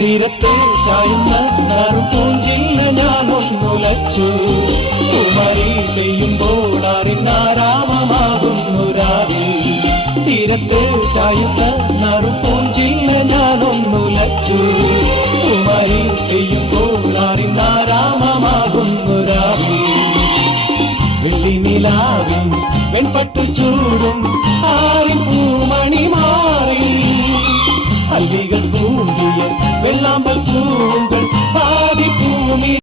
തീരത്ത് ചായുന്ന പൂഞ്ചില്ല ഞാനൊന്നുലച്ചു കുമരി പെയ്യുമ്പോൾ അറിഞ്ഞാരാമമാകുന്നു രാവിൽ തീരത്ത് ചായുന്ന പൂഞ്ചില്ല ഞാനൊന്നുലച്ചു കുമരി പെയ്യുമ്പോൾ അറിഞ്ഞാരാമമാകുന്നു രാവിൽ വെള്ളി നിലാവിൽ വെൺപട്ടു ചൂടും